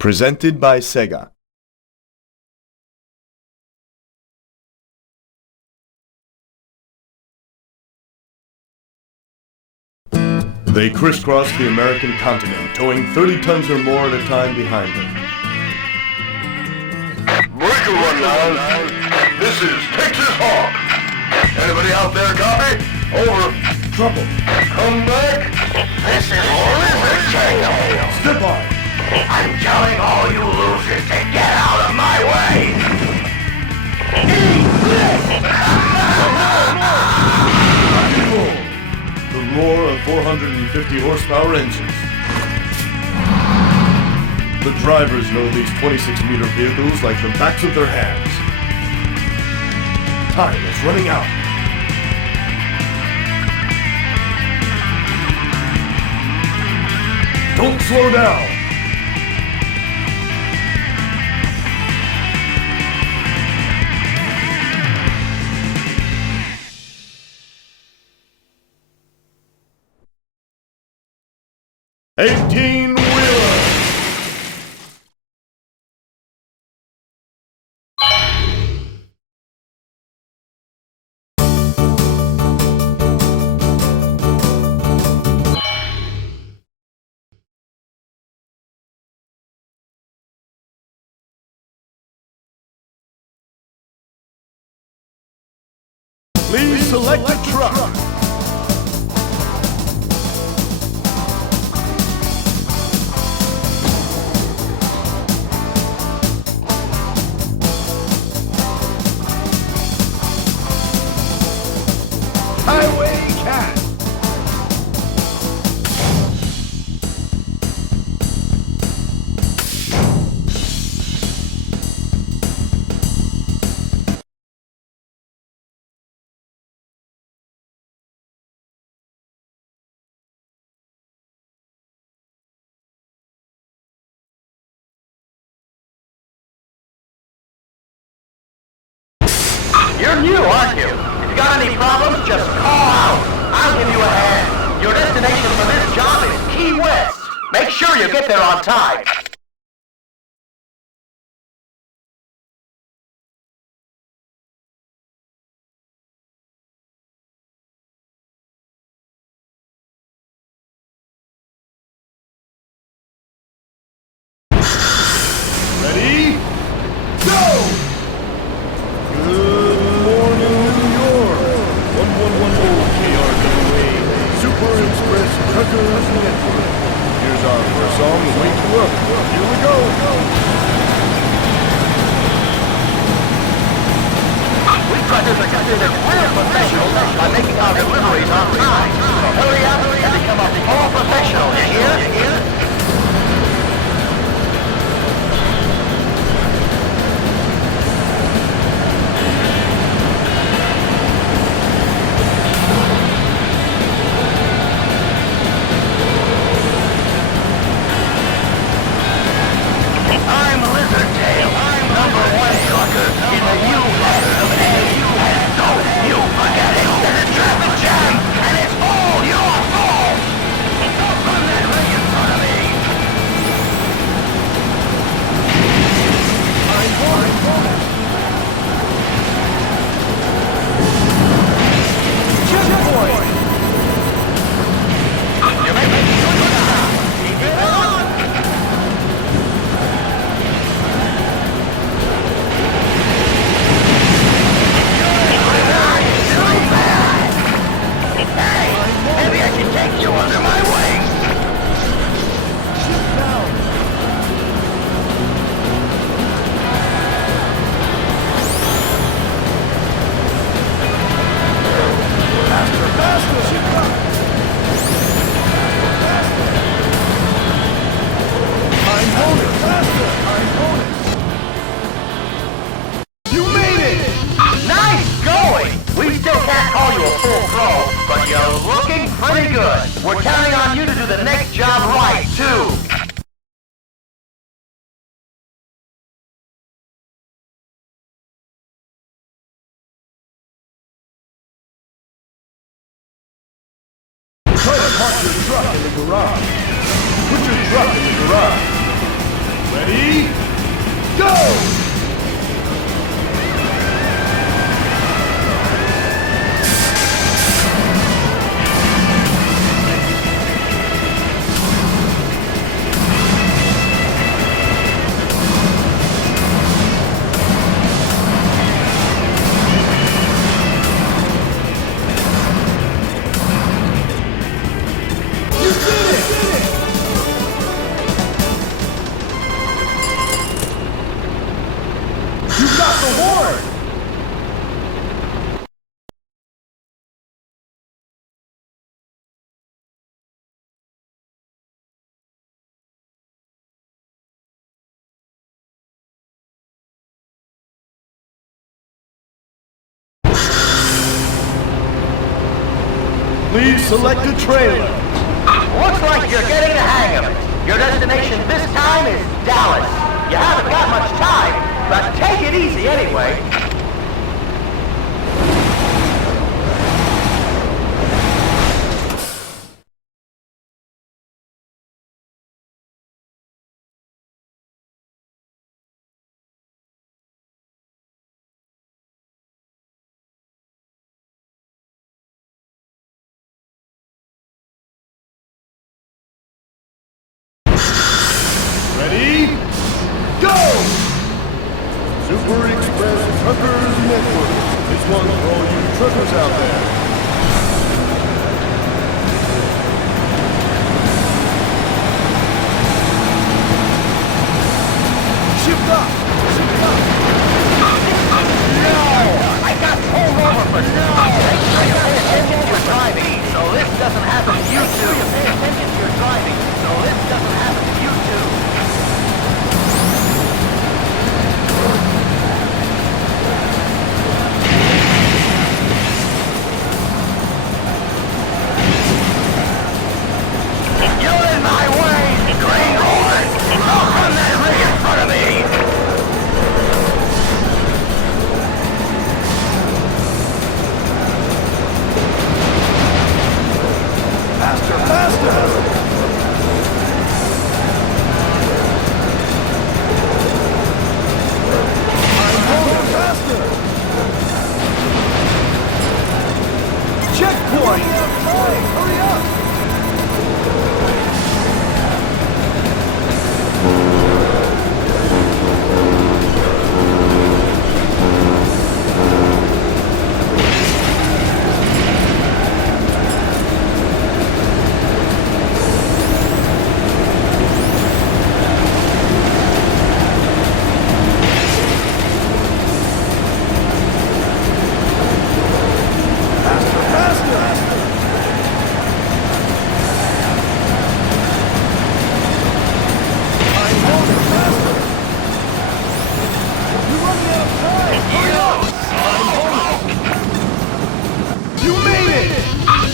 Presented by Sega. They crisscrossed the American continent, towing 30 tons or more at a time behind them. Breaker one now. This is Texas Hawk. Anybody out there copy? Over. Trouble. Come back. This is Lizard Tail. Step on. I'm telling all you losers to get out of my way. Eat this. The roar of 450 horsepower engines. The drivers know these 26-meter vehicles like the backs of their hands. Time is running out. Don't slow down. Eighteen-wheeler. Please select a truck. Highway Cat. You're new, aren't you? If you got any problems, just call out. I'll give you a hand. Your destination for this job is Key West. Make sure you get there on time. Ready? Go! Good morning, New York. 1110 KRWA Super Express Truckers Network. Here's our first song to wake you up. Here we go. We truckers are considered real professionals by making our deliveries on time. So hurry up and become a full professional, you hear? I'm Lizard Tail. I'm #1 trucker in the U-Letter of A. Don't you forget it. There's a traffic jam, and it's all your fault. Don't run that ring in front of me. I'm going. Checkpoint. You're making good now. Keep it on. Maybe I should take you under my wing. Shoot down. Faster. Shoot up. I'm bonus. Faster. I'm bonus. You made it. Nice going. We still can't call you a full pro, but you're looking pretty good. We're counting on you to do the next job right, too. Try to park your truck in the garage. Put your truck in the garage. Ready? Go! Please select a trailer. Looks like you're getting the hang of it. Your destination this time is Dallas. You haven't got much time, but take it easy anyway. Ready? Go! Super Express Truckers Network. This one's for all you truckers out there. Shift up! Shift up! No! I got pulled over for no! Make sure you pay attention to your driving, so this doesn't happen to you too. Pay attention to your driving, so this doesn't happen to you too. You're in my way, greenhorn! I'll run that rig in front of me! Faster, faster! I'm going faster! Checkpoint! Hurry up!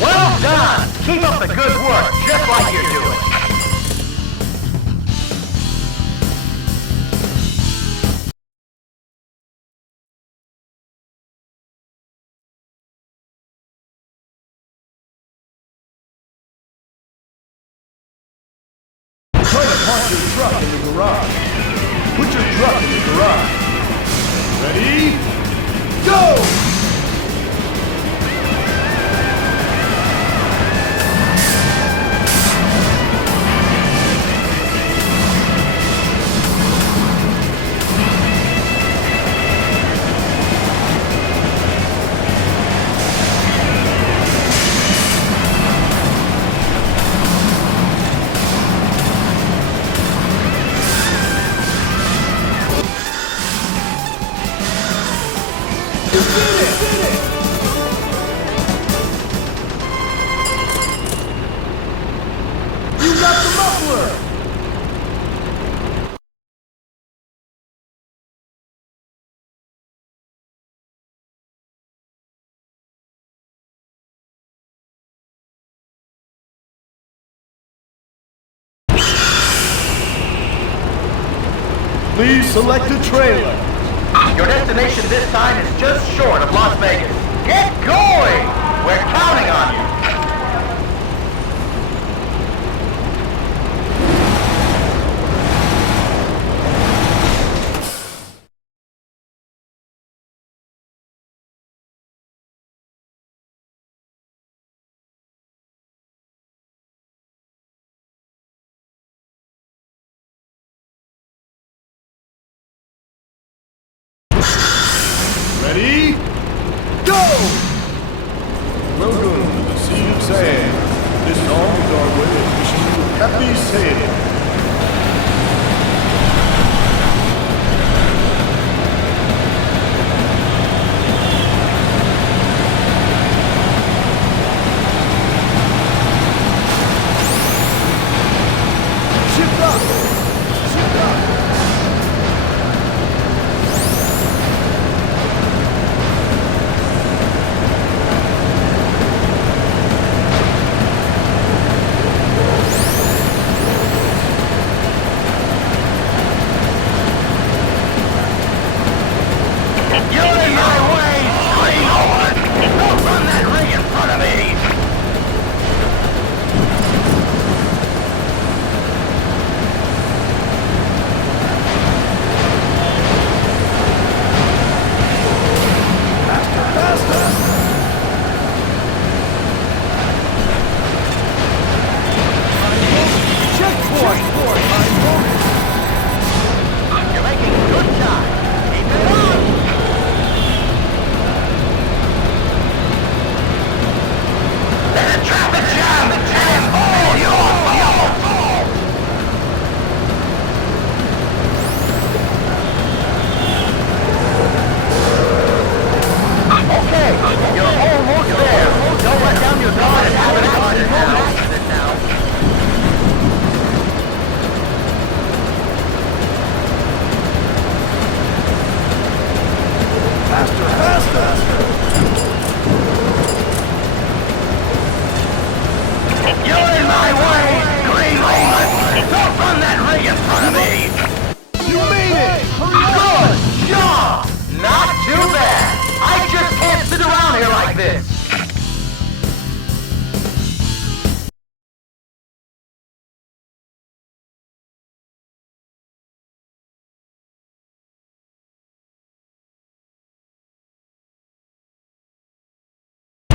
Well done! Keep up the good work, just like you're doing. Try to park your truck in the garage. Put your truck in the garage. Ready? Go! You got the muffler! Please select a trailer. Your destination this time is just short of Las Vegas. Get going! We're counting on you. go! Welcome to the Sea of Sand. This song is our way of wishing you happy sailing. Ship up! Ship up!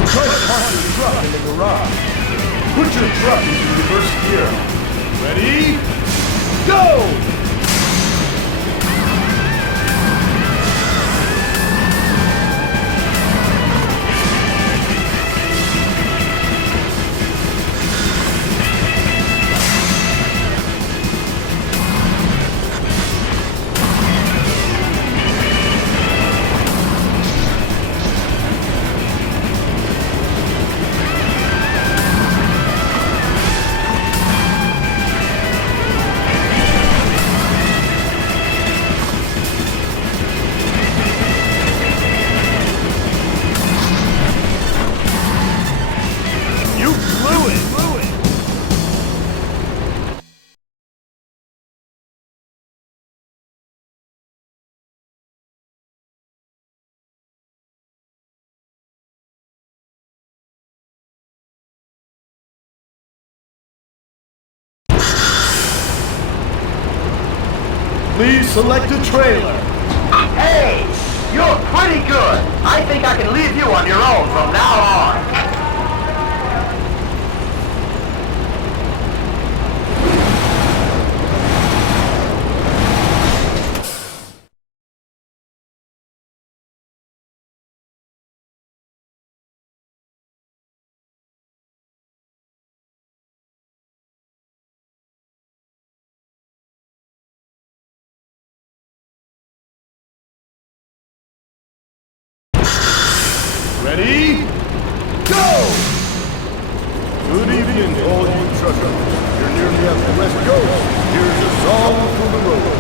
Try to park your truck in the garage. Put your truck into reverse gear. Ready? Go! Please select a trailer. Hey, you're pretty good. I think I can leave you on your own from now on. Ready? Go! Good evening, all you truckers. You're nearly at the West Coast. Here's a song for the road.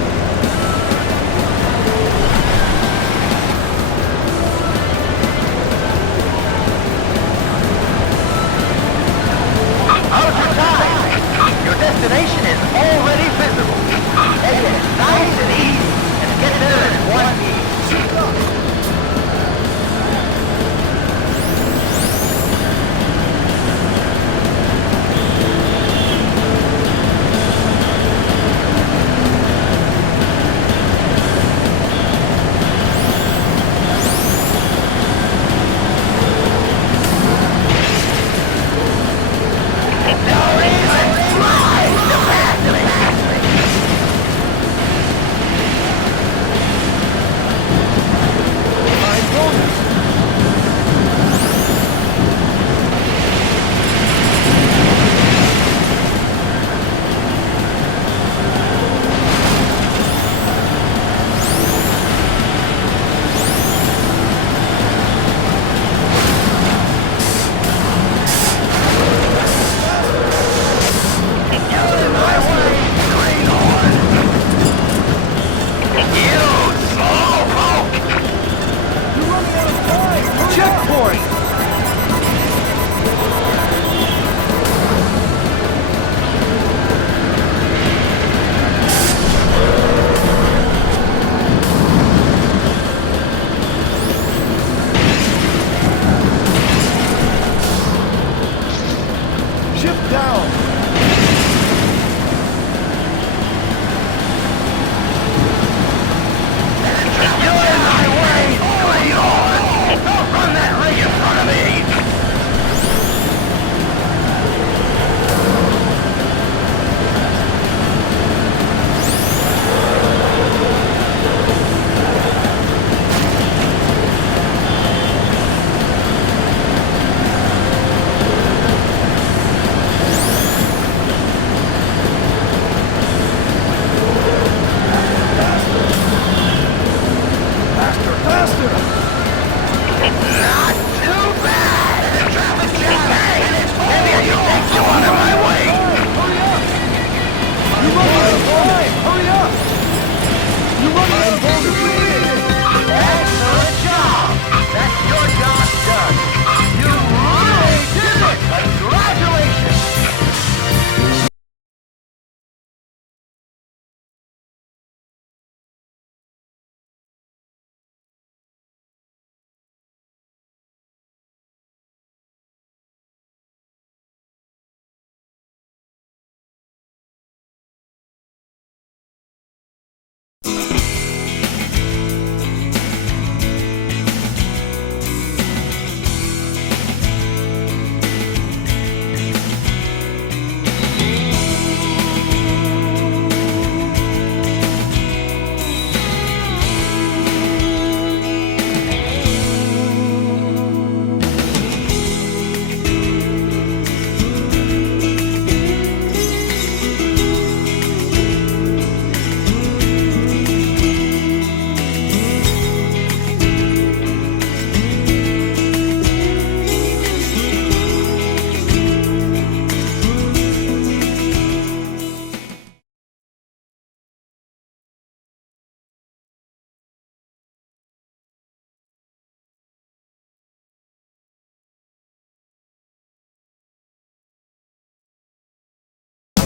How's your time? Your destination is already visible. Take it nice and easy and get there in one piece. checkpoint! Shift down! You're in my way, Leon! Don't run that ring in front of me! Faster, faster! Not too bad! The traffic jam! And it's maybe I should take you out of my way! Hurry up! You're running out of time! Hurry up! You're running out of time! Excellent job! That's your job done! You really did it! Congratulations!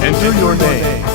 Enter your name.